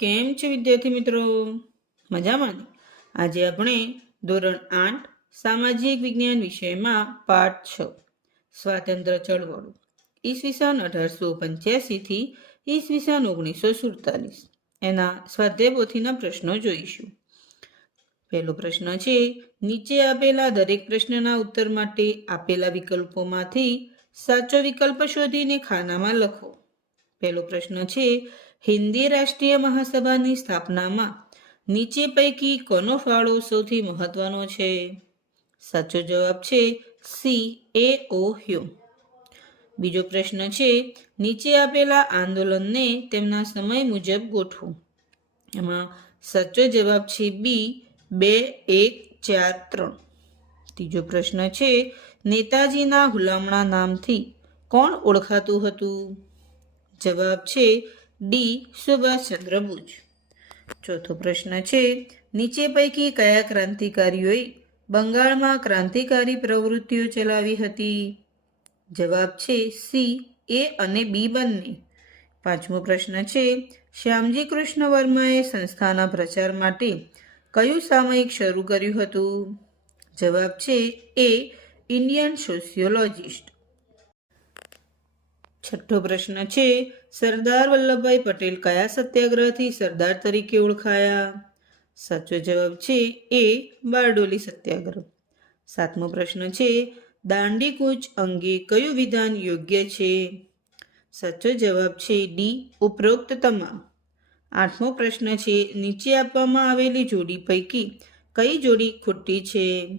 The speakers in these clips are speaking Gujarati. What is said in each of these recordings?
કેમ છે વિદ્યાર્થી મિત્રો? મજામાં ને? આજે આપણે ધોરણ 8 સામાજિક વિજ્ઞાન વિષયમાં પાઠ 6 સ્વાતંત્ર્ય ચળવળો ઈસવીસન 1885 થી ઈસવીસન 1947 એના સ્વાધ્યાય પોથીના પ્રશ્નો જોઈશું. પહેલો પ્રશ્ન છે, નીચે આપેલા દરેક પ્રશ્નના ઉત્તર માટે આપેલા વિકલ્પોમાંથી સાચો વિકલ્પ શોધીને ખાનામાં લખો. પહેલો પ્રશ્ન છે, હિન્દી રાષ્ટ્રીય મહાસભાની સ્થાપનામાં નીચે પૈકી કોનો ફાળો સૌથી મહત્વનો છે? સાચો જવાબ છે સી એ ઓ હ્યુમ. બીજો પ્રશ્ન છે, નીચે આપેલા આંદોલનને તેમના સમય મુજબ ગોઠવો. એમાં સાચો જવાબ છે બી 2, 1, 4, 3. ત્રીજો પ્રશ્ન છે, નેતાજીના હુલામણા નામથી કોણ ઓળખાતું હતું? જવાબ છે ડી સુભાષચંદ્ર બોઝ. ચોથો પ્રશ્ન છે, નીચે પૈકી કયા ક્રાંતિકારીઓએ બંગાળમાં ક્રાંતિકારી પ્રવૃત્તિઓ ચલાવી હતી? જવાબ છે સી એ અને બી બંને. પાંચમો પ્રશ્ન છે, શ્યામજી કૃષ્ણ વર્માએ સંસ્થાના પ્રચાર માટે કયું સામયિક શરૂ કર્યું હતું? જવાબ છે એ ઇન્ડિયન સોશિયોલોજિસ્ટ. છઠ્ઠો પ્રશ્ન છે, સરદાર વલ્લભભાઈ પટેલ કયા સત્યાગ્રહથી સરદાર તરીકે ઓળખાયા? સાચો જવાબ છે એ બારડોલી સત્યાગ્રહ. સાતમો પ્રશ્ન છે, દાંડી કૂચ અંગે કયું વિધાન યોગ્ય છે? સાચો જવાબ છે ડી ઉપરોક્ત તમામ. આઠમો પ્રશ્ન છે, નીચે આપવામાં આવેલી જોડી પૈકી કઈ જોડી ખોટી છે?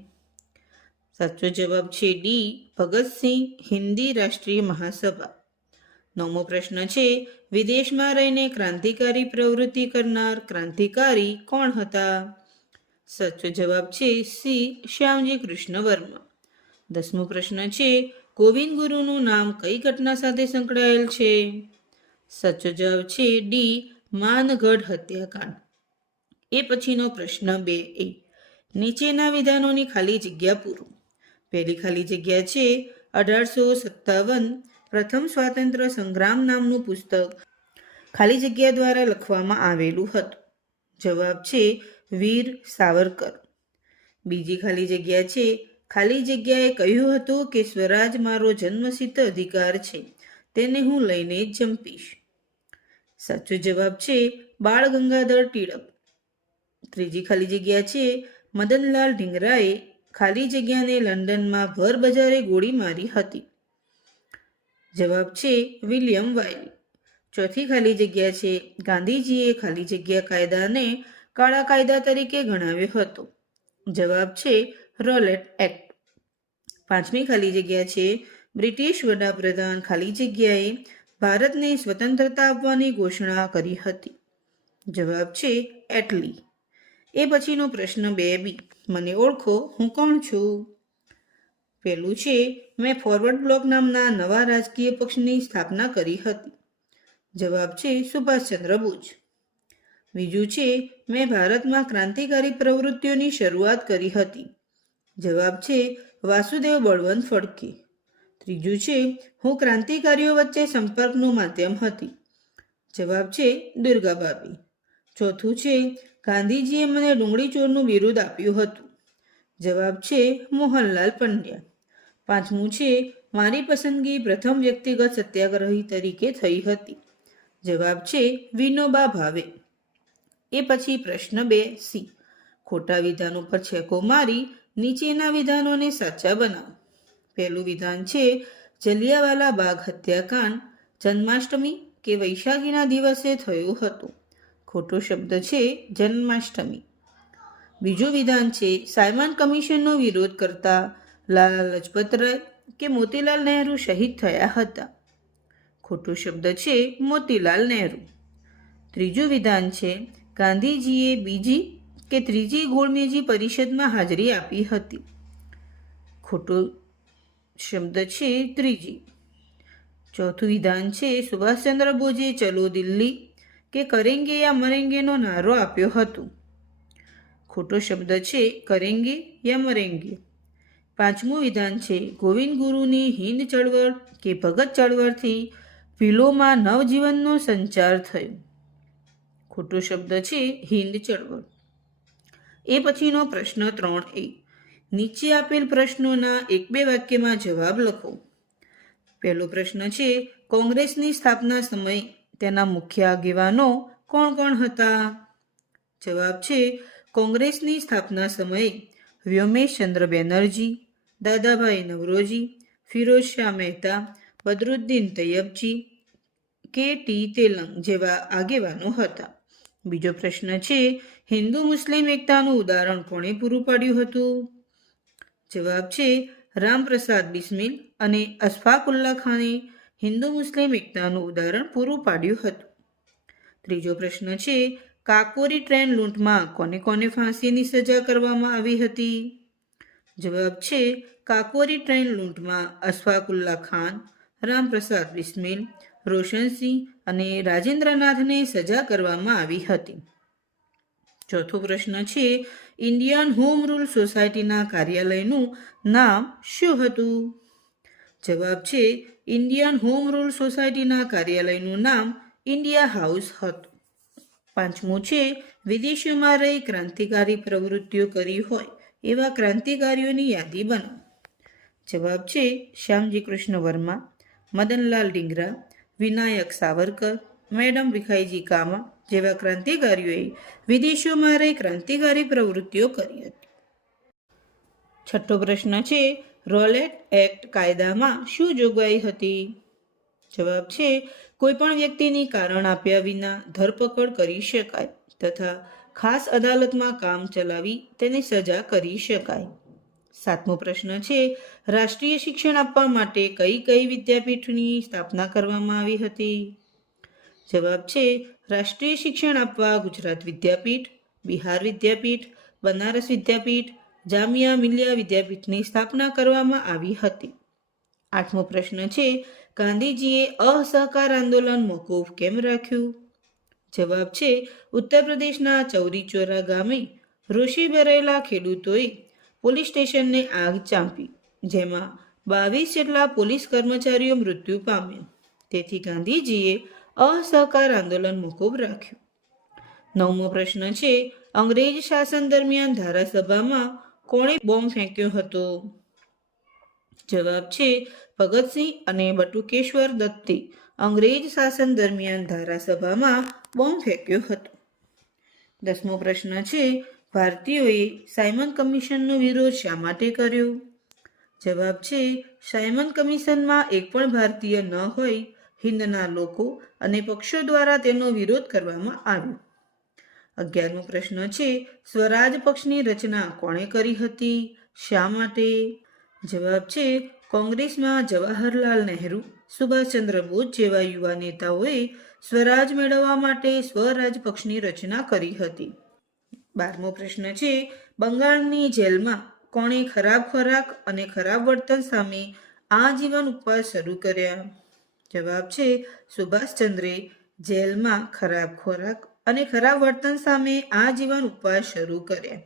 સાચો જવાબ છે ડી ભગતસિંહ હિન્દી રાષ્ટ્રીય મહાસભા. નવમો પ્રશ્ન છે, વિદેશમાં રહીને ક્રાંતિકારી પ્રવૃત્તિ કરનાર ક્રાંતિકારી કોણ હતા? સાચો જવાબ છે સી શ્યામજી કૃષ્ણ વર્મા. દસમો પ્રશ્ન છે, ગોવિંદ ગુરુનું નામ કઈ ઘટના સાથે સંકળાયેલ છે? સાચો જવાબ છે ડી માનગઢ હત્યાકાંડ. એ પછીનો પ્રશ્ન 2A, નીચેના વિધાનોની ખાલી જગ્યા પૂરો. પહેલી ખાલી જગ્યા છે, 1857 પ્રથમ સ્વાતંત્ર્ય સંગ્રામ નામનું પુસ્તક ખાલી જગ્યા દ્વારા લખવામાં આવેલું હતું. જવાબ છે વીર સાવરકર. બીજી ખાલી જગ્યા છે, ખાલી જગ્યાએ કહ્યું હતું કે સ્વરાજ મારો જન્મસિદ્ધ અધિકાર છે, તેને હું લઈને જ જંપીશ. સાચો જવાબ છે બાળ ગંગાધર ટિળક. ત્રીજી ખાલી જગ્યા છે, મદનલાલ ઢીંગરાએ ખાલી જગ્યાને લંડનમાં ભર બજારે ગોળી મારી હતી. જવાબ છે વિલિયમ વાયલી. ચોથી ખાલી જગ્યા છે, ગાંધીજીએ ખાલી જગ્યા કાયદાને કાળા કાયદા તરીકે ગણાવ્યો હતો. જવાબ છે રોલેટ એક્ટ. પાંચમી ખાલી જગ્યા છે, બ્રિટિશ વડાપ્રધાન ખાલી જગ્યાએ ભારતને સ્વતંત્રતા આપવાની ઘોષણા કરી હતી. જવાબ છે એટલી. એ પછીનો પ્રશ્ન 2B, મને ઓળખો, હું કોણ છું? પહેલું છે, મેં ફોરવર્ડ બ્લોક નામના નવા રાજકીય પક્ષની સ્થાપના કરી હતી. જવાબ છે સુભાષચંદ્ર બોઝ. બીજું છે, મેં ભારતમાં ક્રાંતિકારી પ્રવૃત્તિઓની શરૂઆત કરી હતી. જવાબ છે વાસુદેવ બળવંત ફડકે. ત્રીજું છે, હું ક્રાંતિકારીઓ વચ્ચે સંપર્કનું માધ્યમ હતી. જવાબ છે દુર્ગાબાબી. ચોથું છે, ગાંધીજીએ મને ડુંગળી ચોરનું બિરુદ આપ્યું હતું. જવાબ છે મોહનલાલ પંડ્યા. પાંચમું છે, મારી પસંદગી પ્રથમ વ્યક્તિગત સત્યાગ્રહી તરીકે થઈ હતી. જવાબ છે વિનોબા ભાવે. એ પછી પ્રશ્ન 2C, ખોટા વિધાનો પર છેકો મારી નીચેના વિધાનોને સાચા બનાવો. પહેલું વિધાન છે, જલિયાવાલા બાગ હત્યાકાંડ જન્માષ્ટમી કે વૈશાખીના દિવસે થયું હતું. ખોટો શબ્દ છે જન્માષ્ટમી. બીજું વિધાન છે, સાયમન કમિશનનો વિરોધ કરતા લાલા લજપતરાય કે મોતીલાલ નહેરુ શહીદ થયા હતા. ખોટો શબ્દ છે મોતીલાલ નહેરુ. ત્રીજું વિધાન છે, ગાંધીજીએ બીજી કે ત્રીજી ગોળમેજી પરિષદમાં હાજરી આપી હતી. ખોટો શબ્દ છે ત્રીજી. ચોથું વિધાન છે, સુભાષચંદ્ર બોઝે ચલો દિલ્હી કે કરેંગે યા મરેંગેનો નારો આપ્યો હતો. ખોટો શબ્દ છે કરેંગે યા મરેંગે. પાંચમું વિધાન છે, ગોવિંદ ગુરુની હિંદ ચળવળ કે ભગત ચળવળથી ભીલોમાં નવજીવનનો સંચાર થયો. ખોટો શબ્દ છે હિન્દ ચળવળ. એ પછીનો પ્રશ્ન 3A. નીચે આપેલ પ્રશ્નોના 1-2 વાક્યમાં જવાબ લખો. પહેલો પ્રશ્ન છે, કોંગ્રેસની સ્થાપના સમયે તેના મુખ્ય આગેવાનો કોણ કોણ હતા? જવાબ છે, કોંગ્રેસની સ્થાપના સમયે વ્યોમેશચંદ્ર બેનર્જી, દાદાભાઈ નવરોજી, ફિરોઝ શાહ મહેતા, બદરુદ્દીન તૈયબજી, કે.ટી. તેલંગ જેવા આગેવાનો હતા. બીજો પ્રશ્ન છે, હિન્દુ મુસ્લિમ એકતાનું ઉદાહરણ કોણે પૂરું પાડ્યું હતું? જવાબ છે, રામપ્રસાદ બિસ્મિલ અને અશફાકુલ્લા ખાને હિન્દુ મુસ્લિમ એકતાનું ઉદાહરણ પૂરું પાડ્યું હતું. ત્રીજો પ્રશ્ન છે, કાકોરી ટ્રેન લૂંટમાં કોને કોને ફાંસીની સજા કરવામાં આવી હતી? જવાબ છે, કાકોરી ટ્રેન લૂંટમાં અશફાકુલ્લા ખાન, રામપ્રસાદ બિસ્મિલ, રોશનસિંહ અને રાજેન્દ્રનાથને સજા કરવામાં આવી હતી. ચોથો પ્રશ્ન છે, ઇન્ડિયન હોમ રૂલ સોસાયટીના કાર્યાલયનું નામ શું હતું? જવાબ છે, ઇન્ડિયન હોમ રૂલ સોસાયટીના કાર્યાલયનું નામ ઇન્ડિયા હાઉસ હતું. પાંચમું છે, વિદેશોમાં રહી ક્રાંતિકારી પ્રવૃત્તિઓ કરી હોય એવા ક્રાંતિકારીઓની યાદી બનાવો. જવાબ છે, શ્યામજી કૃષ્ણ વર્મા, મદનલાલ ડીંગરા, વિનાયક સાવરકર, મેડમ ભીખાઈજી કામા જેવા ક્રાંતિકારીઓએ વિદેશોમાં રહી ક્રાંતિકારી પ્રવૃત્તિઓ કરી હતી. છઠ્ઠો પ્રશ્ન છે, રોલેટ એક્ટ કાયદામાં શું જોગવાઈ હતી? જવાબ છે, કોઈપણ વ્યક્તિની કારણ આપ્યા વિના ધરપકડ કરી શકાય તથા ખાસ અદાલતમાં કામ ચલાવી તેને સજા કરી શકાય. સાતમો પ્રશ્ન છે, રાષ્ટ્રીય શિક્ષણ આપવા માટે કઈ કઈ વિદ્યાપીઠની સ્થાપના કરવામાં આવી હતી? જવાબ છે, રાષ્ટ્રીય શિક્ષણ આપવા ગુજરાત વિદ્યાપીઠ, બિહાર વિદ્યાપીઠ, બનારસ વિદ્યાપીઠ, જામિયા મિલિયા વિદ્યાપીઠની સ્થાપના કરવામાં આવી હતી. આઠમો પ્રશ્ન છે, ગાંધીજીએ અસહકાર આંદોલન મોકૂફ કેમ રાખ્યું? જવાબ છે, ઉત્તર પ્રદેશના ચૌરી ચોરા ગામે રોષે ભરાયેલા ખેડૂતોએ પોલીસ સ્ટેશનને આગ ચાંપી, જેમાં 22 જેટલા પોલીસ કર્મચારીઓ મૃત્યુ પામ્યા. તેથી ગાંધીજીએ અસહકાર આંદોલન મોકૂફ રાખ્યું. નવમો પ્રશ્ન છે, અંગ્રેજ શાસન દરમિયાન ધારાસભામાં કોણે બોમ્બ ફેંક્યો હતો? જવાબ છે, ભગતસિંહ અને બટુકેશ્વર દત્તે અંગ્રેજ શાસન દરમિયાન ધારાસભામાં બોમ્બ ફેંક્યો હતો. 10મો પ્રશ્ન છે, ભારતીયોએ સાયમન કમિશનનો વિરોધ શા માટે કર્યો? જવાબ છે, સાયમન કમિશનમાં એક પણ ભારતીય ન હોય હિંદના લોકો અને પક્ષો દ્વારા તેનો વિરોધ કરવામાં આવ્યો. 11મો પ્રશ્ન છે, સ્વરાજ પક્ષની રચના કોણે કરી હતી? શા માટે? જવાબ છે, કોંગ્રેસમાં જવાહરલાલ નહેરુ, સુભાષચંદ્ર બોઝ જેવા યુવા નેતાઓએ સ્વરાજ મેળવવા માટે સ્વરાજ પક્ષની રચના કરી હતી. 12મો પ્રશ્ન છે, બંગાળની જેલમાં કોણે ખરાબ ખોરાક અને ખરાબ વર્તન સામે આજીવન ઉપવાસ શરૂ કર્યા? જવાબ છે, સુભાષચંદ્રે જેલમાં ખરાબ ખોરાક અને ખરાબ વર્તન સામે આજીવન ઉપવાસ શરૂ કર્યા.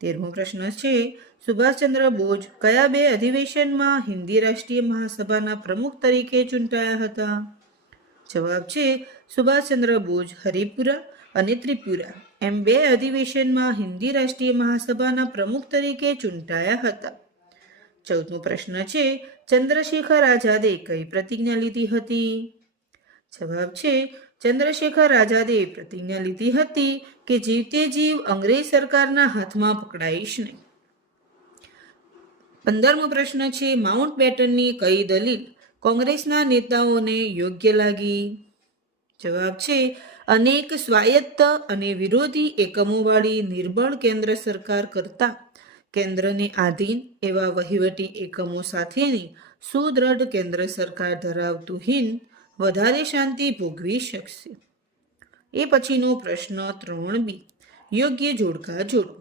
13મો પ્રશ્ન છે, સુભાષચંદ્ર બોઝ કયા 2 અધિવેશનમાં હિન્દી રાષ્ટ્રીય મહાસભાના પ્રમુખ તરીકે ચૂંટાયા હતા? જવાબ છે, સુભાષચંદ્ર બોઝ હરિપુરા અને ત્રિપુરા એમ 2 અધિવેશનમાં હિન્દી રાષ્ટ્રીય મહાસભાના પ્રમુખ તરીકે ચૂંટાયા હતા. 14મો પ્રશ્ન છે, ચંદ્રશેખર આઝાદે કઈ પ્રતિજ્ઞા લીધી હતી? જવાબ છે, ચંદ્રશેખર આઝાદે પ્રતિજ્ઞા લીધી હતી કે જીવતે જીવ અંગ્રેજ સરકારના હાથમાં પકડાઈશ નહીં. 15મો પ્રશ્ન છે, માઉન્ટ બેટનની કઈ દલીલ કોંગ્રેસના નેતાઓને યોગ્ય લાગી? જવાબ છે, અનેક સ્વાયત્ત અને વિરોધી એકમોવાળી નિર્બળ કેન્દ્ર સરકાર કરતાં કેન્દ્રને આધીન એવા વહીવટી એકમો સાથેની સુદ્રઢ કેન્દ્ર સરકાર ધરાવતું હિંદ વધારે શાંતિ ભોગવી શકશે. એ પછીનો પ્રશ્ન 3B, યોગ્ય જોડકા જોડો.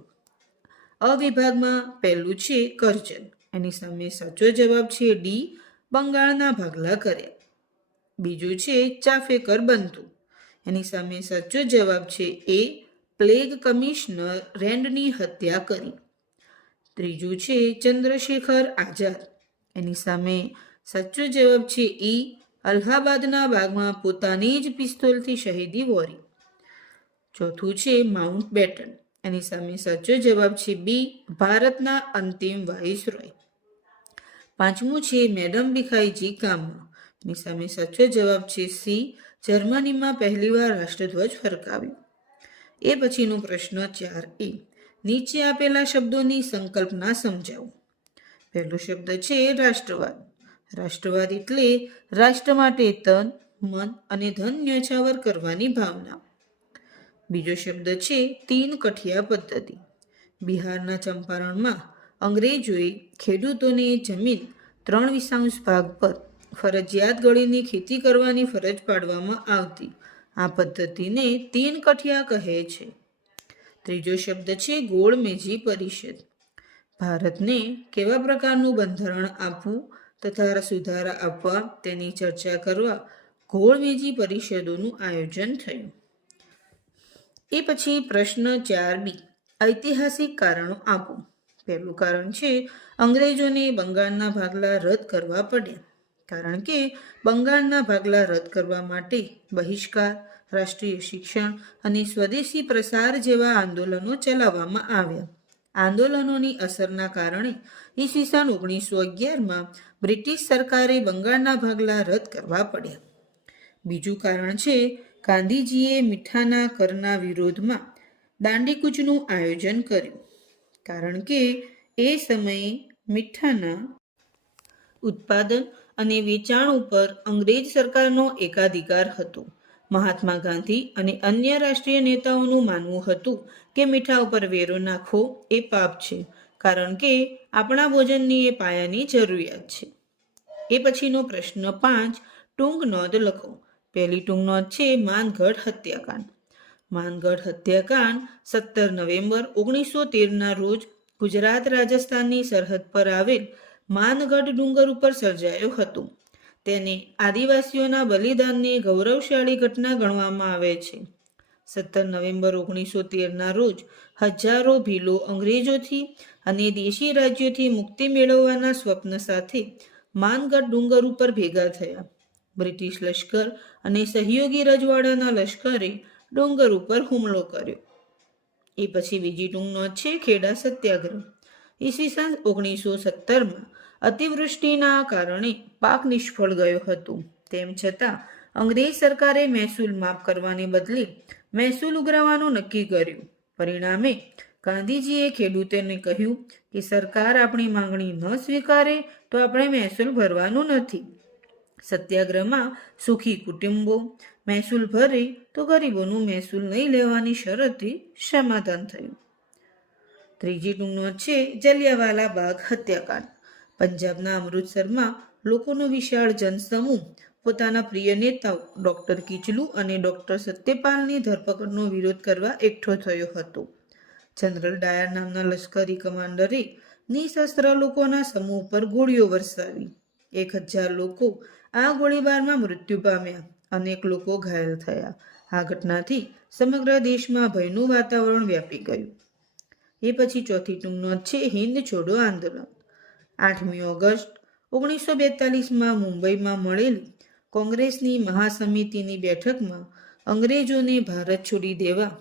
અ વિભાગમાં પહેલું છે કરજણ, એની સામે સાચો જવાબ છે ડી, બંગાળના ભાગલા કર્યા. બીજું છે ચાફેકર બંધુ, એની સામે સાચો જવાબ છે એ, પ્લેગ કમિશનર રેન્ડની હત્યા કરી. ત્રીજું છે ચંદ્રશેખર આઝાદ, એની સામે સાચો જવાબ છે ઈ, અલ્હાબાદના બાગમાં પોતાની જ પિસ્તોલથી શહીદી વોરી. ચોથું છે માઉન્ટ બેટન. એની સામે સાચો જવાબ છે બી, ભારતના અંતિમ વાઇસરોય. પાંચમું છે મેડમ ભીખાઈજી કામા. એની સામે સાચો જવાબ છે સી, જર્મનીમાં પહેલીવાર રાષ્ટ્રધ્વજ ફરકાવ્યો. એ પછીનો પ્રશ્ન 4A, નીચે આપેલા શબ્દોની સંકલ્પના સમજાવો. પહેલો શબ્દ છે રાષ્ટ્રવાદ. રાષ્ટ્રવાદ એટલે રાષ્ટ્ર માટે તન, મન અને ધન ન્યોછાવર કરવાની ભાવના. બીજો શબ્દ છે તીન કઠિયા પદ્ધતિ. બિહારના ચંપારણમાં અંગ્રેજોએ ખેડૂતોને જમીન 3/4 ભાગ પર ફરજિયાત ગળીની ખેતી કરવાની ફરજ પાડવામાં આવતી. આ પદ્ધતિને તીન કઠિયા કહે છે. ત્રીજો શબ્દ છે ગોળમેજી પરિષદ. ભારતને કેવા પ્રકારનું બંધારણ આપવું તથા સુધારા આપવા તેની ચર્ચા કરવા ગોળમેજી પરિષદોનું આયોજન થયું. એ પછી પ્રશ્ન 4B, ઐતિહાસિક કારણો આપો. પહેલું કારણ છે અંગ્રેજોને બંગાળના ભાગલા રદ કરવા પડ્યા. કારણ કે બંગાળના ભાગલા રદ કરવા માટે બહિષ્કાર, રાષ્ટ્રીય શિક્ષણ અને સ્વદેશી પ્રસાર જેવા આંદોલનો ચલાવવામાં આવ્યા. આંદોલનોની અસરના કારણે ઈસવીસન 1911માં બ્રિટિશ સરકારે બંગાળના ભાગલા રદ કરવા પડ્યા. બીજું કારણ છે ગાંધીજીએ મીઠાના કરના વિરોધમાં દાંડીકૂચનું આયોજન કર્યું. કારણ કે એ સમયે મીઠાના ઉત્પાદન અને વેચાણ ઉપર અંગ્રેજ સરકારનો એકાધિકાર હતો. મહાત્મા ગાંધી અને અન્ય રાષ્ટ્રીય નેતાઓનું માનવું હતું કે મીઠા ઉપર વેરો નાખવો એ પાપ છે, કારણ કે આપણા ભોજનની એ પાયાની જરૂરિયાત છે. એ પછીનો પ્રશ્ન 5, ટૂંક નોંધ લખો. પહેલી ટૂંક નોંધ છે માનગઢ હત્યાકાંડ. માનગઢ હત્યાકાંડ 17 નવેમ્બર 1913ના રોજ ગુજરાત રાજસ્થાનની સરહદ પર આવેલ માનગઢ ડુંગર ઉપર સર્જાયો હતો. તેને આદિવાસીઓના બલિદાનની ગૌરવશાળી ઘટના ગણવામાં આવે છે. 17 નવેમ્બર 1913ના રોજ હજારો ભીલો અંગ્રેજોથી અને દેશી રાજ્યોથી મુક્તિ મેળવવાના સ્વપ્ન સાથે માનગઢ ડુંગર ઉપર ભેગા થયા. બ્રિટિશ લશ્કર અને સહયોગી રજવાડાના લશ્કરે ડુંગર ઉપર હુમલો કર્યો. એ પછી બીજી ટૂંક નોંધ છે ખેડા સત્યાગ્રહ. ઈસવીસન 1917માં અતિવૃષ્ટિના કારણે પાક નિષ્ફળ ગયો હતો. તેમ છતાં અંગ્રેજ સરકારે મહેસૂલ માફ કરવાને બદલે મહેસૂલ ઉઘરાવવાનું નક્કી કર્યું. પરિણામે ગાંધીજીએ ખેડૂતોને કહ્યું કે સરકાર આપણી માંગણી ન સ્વીકારે તો આપણે મહેસૂલ ભરવાનું નથી. સત્યાગ્રહમાં સુખી કુટુંબો મહેસૂલ ભરે તો ગરીબોનું મહેસૂલ નહીં લેવાની શરતે સમાધાન થયું. ત્રીજી ટૂંક નોંધ છે જલિયાવાલા બાગ હત્યાકાંડ. પંજાબના અમૃતસરમાં લોકોનો વિશાળ જનસમૂહ પોતાના પ્રિય નેતાઓ ડોક્ટર કિચલુ અને ડોક્ટર સત્યપાલની ધરપકડનો વિરોધ કરવા એકઠો થયો હતો. જનરલ ડાયર નામના લશ્કરી કમાન્ડરે નિશસ્ત્ર લોકોના સમૂહ પર ગોળીઓ વરસાવી. 1000 લોકો આ ગોળીબારમાં મૃત્યુ પામ્યા. અનેક લોકો ઘાયલ થયા. આ ઘટનાથી સમગ્ર દેશમાં ભયનું વાતાવરણ વ્યાપી ગયું. એ પછી ચોથી ટૂંક નોંધ છે હિન્દ છોડો આંદોલન. 8મી ઓગસ્ટ 1942માં મુંબઈમાં મળેલી કોંગ્રેસની મહાસમિતિની બેઠકમાં અંગ્રેજોને ભારત છોડી દેવા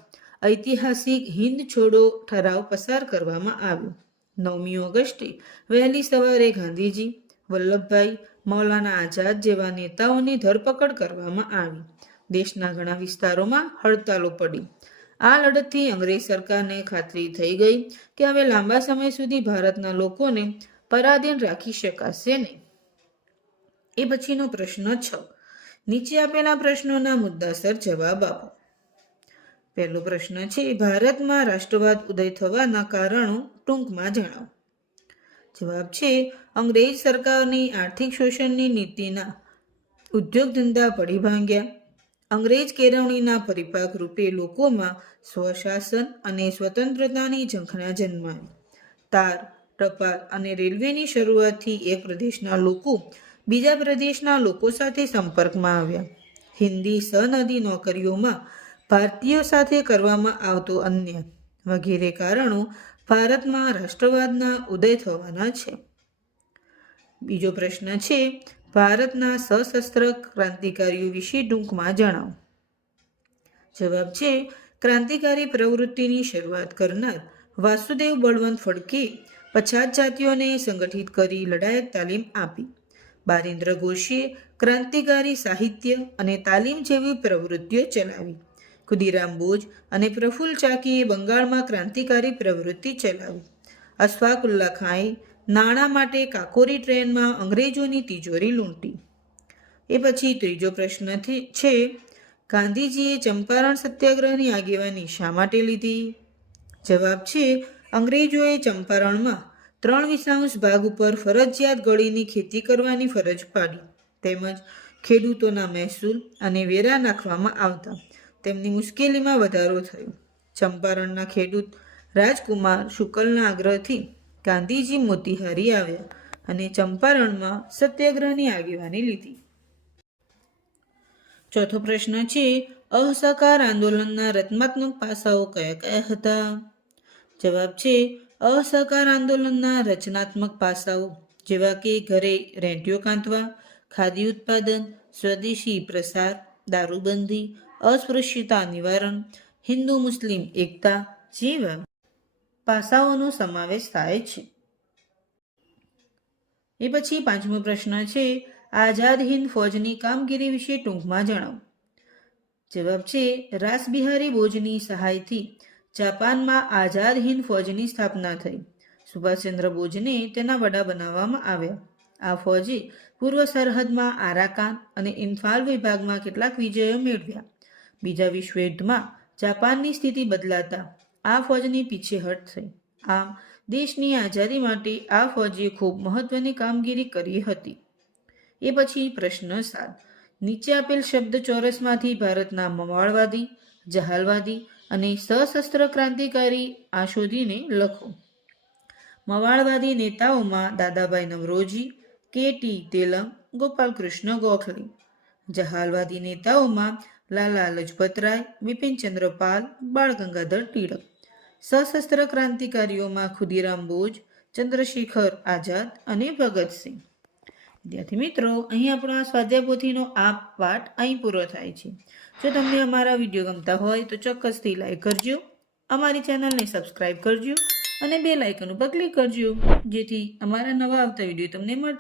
ઐતિહાસિક હિન્દ છોડો ઠરાવ પસાર કરવામાં આવ્યો. 9મી ઓગસ્ટે વહેલી સવારે ગાંધીજી, વલ્લભભાઈ, મૌલાના આઝાદ જેવા નેતાઓની ધરપકડ કરવામાં આવી. દેશના ઘણા વિસ્તારોમાં હડતાલો પડી. આ લડતથી અંગ્રેજ સરકારને ખાતરી થઈ ગઈ કે હવે લાંબા સમય સુધી ભારતના લોકોને પરાધીન રાખી શકાશે નહીં. એ પછીનો પ્રશ્ન 6, નીચે આપેલા પ્રશ્નોના મુદ્દાસર જવાબ આપો. પહેલો પ્રશ્ન છે ભારતમાં રાષ્ટ્રવાદ ઉદય થવાના કારણો ટૂંકમાં જણાવો. જવાબ છે અંગ્રેજ સરકારની આર્થિક શોષણની નીતિના ઉદ્યોગ ધંધા પડી ભાંગ્યા. અંગ્રેજ કેળવણીના પરિપાક રૂપે લોકોમાં સ્વશાસન અને સ્વતંત્રતાની ઝંખના જન્માવી. તાર, ટપાલ અને રેલવેની શરૂઆતથી એક પ્રદેશના લોકો બીજા પ્રદેશના લોકો સાથે સંપર્કમાં આવ્યા. હિન્દી સનદી નોકરીઓમાં ભારતીયો સાથે કરવામાં આવતો અન્યાય વગેરે કારણો ભારતમાં રાષ્ટ્રવાદના ઉદય થવાના છે. બીજો પ્રશ્ન છે ભારતના સશસ્ત્ર ક્રાંતિકારીઓ વિશે ટૂંકમાં જણાવો. જવાબ છે ક્રાંતિકારી પ્રવૃત્તિની શરૂઆત કરનાર વાસુદેવ બળવંત ફડકે પછાત જાતિઓને સંગઠિત કરી લડાયક તાલીમ આપી. બારિન્દ્ર ઘોષે ક્રાંતિકારી સાહિત્ય અને તાલીમ જેવી પ્રવૃત્તિઓ ચલાવી. ખુદીરામ બોઝ અને પ્રફુલ્લ ચાકીએ બંગાળમાં ક્રાંતિકારી પ્રવૃત્તિ ચલાવી. અશફાકુલ્લા ખાંએ નાણાં માટે કાકોરી ટ્રેનમાં અંગ્રેજોની તિજોરી લૂંટી. એ પછી ત્રીજો પ્રશ્ન છે, ગાંધીજીએ ચંપારણ સત્યાગ્રહની આગેવાની શા માટે લીધી? જવાબ છે, અંગ્રેજોએ ચંપારણમાં 3/4 ભાગ ઉપર ફરજિયાત ગળીની ખેતી કરવાની ફરજ પાડી. તેમજ ખેડૂતોના મહેસૂલ અને વેરા નાખવામાં આવતા તેમની મુશ્કેલીમાં વધારો થયો. ચંપારણના ખેડૂત રાજકુમાર શુકલના આગ્રહથી ગાંધીજી મોતીહારી આવ્યા અને ચંપારણમાં સત્યાગ્રહની આગેવાની લીધી. ચોથો પ્રશ્ન છે, અસહકાર આંદોલનના રચનાત્મક પાસાઓ કયા કયા હતા? જવાબ છે, અસહકાર આંદોલનના રચનાત્મક પાસાઓ જેવા કે ઘરે રેંટિયો કાંતવા, ખાદી ઉત્પાદન, સ્વદેશી પ્રસાર, દારૂબંધી, અસ્પૃશ્યતા નિવારણ, હિન્દુ મુસ્લિમ એકતા જેવા પાસાઓનો સમાવેશ થાય છે. એ પછી પાંચમો પ્રશ્ન છે, આઝાદ હિંદ ફૌજની કામગીરી વિશે ટૂંકમાં જણાવો. જવાબ છે, રાસબિહારી બોઝની સહાયથી જાપાનમાં આઝાદ હિંદ ફૌજની સ્થાપના થઈ. સુભાષચંદ્ર બોઝને તેના વડા બનાવવામાં આવ્યા. આ ફૌજે પૂર્વ સરહદમાં આરાકાન અને ઇમ્ફાલ વિભાગમાં કેટલાક વિજયો મેળવ્યા. બીજા વિશ્વયુદ્ધમાં જાપાનની સ્થિતિ બદલાતા આ ફૌજની પીછેહટ થઈ. આમ દેશની આઝાદી માટે આ ફૌજે ખૂબ મહત્વની કામગીરી કરી હતી. એ પછી પ્રશ્ન 7, નીચે આપેલ શબ્દ ચોરસમાંથી ભારતના મવાળવાદી, જહાલવાદી અને સશસ્ત્ર ક્રાંતિકારી આ શોધીને લખો. મવાળવાદી નેતાઓમાં દાદાભાઈ નવરોજી, કે.ટી. તેલંગ, ગોપાલકૃષ્ણ ગોખલે. જહાલવાદી નેતાઓમાં લાલા લજપતરાય, બિપિનચંદ્ર પાલ, બાળ ગંગાધર ટિળક. સશસ્ત્ર ક્રાંતિકારીઓમાં ખુદીરામ બોઝ, ચંદ્રશેખર આઝાદ અને ભગતસિંહ. વિદ્યાર્થી મિત્રો, અહીં આપણો આ સ્વાધ્યાય પોથીનો આ પાઠ અહીં પૂરો થાય છે. જો તમને અમારા વિડીયો ગમતા હોય તો ચોક્કસથી લાઈક કરજો, અમારી ચેનલને સબસ્ક્રાઈબ કરજો અને બેલ આઇકન ઉપર ક્લિક કરજો, જેથી અમારા નવા આવતા વિડીયો તમને મળતા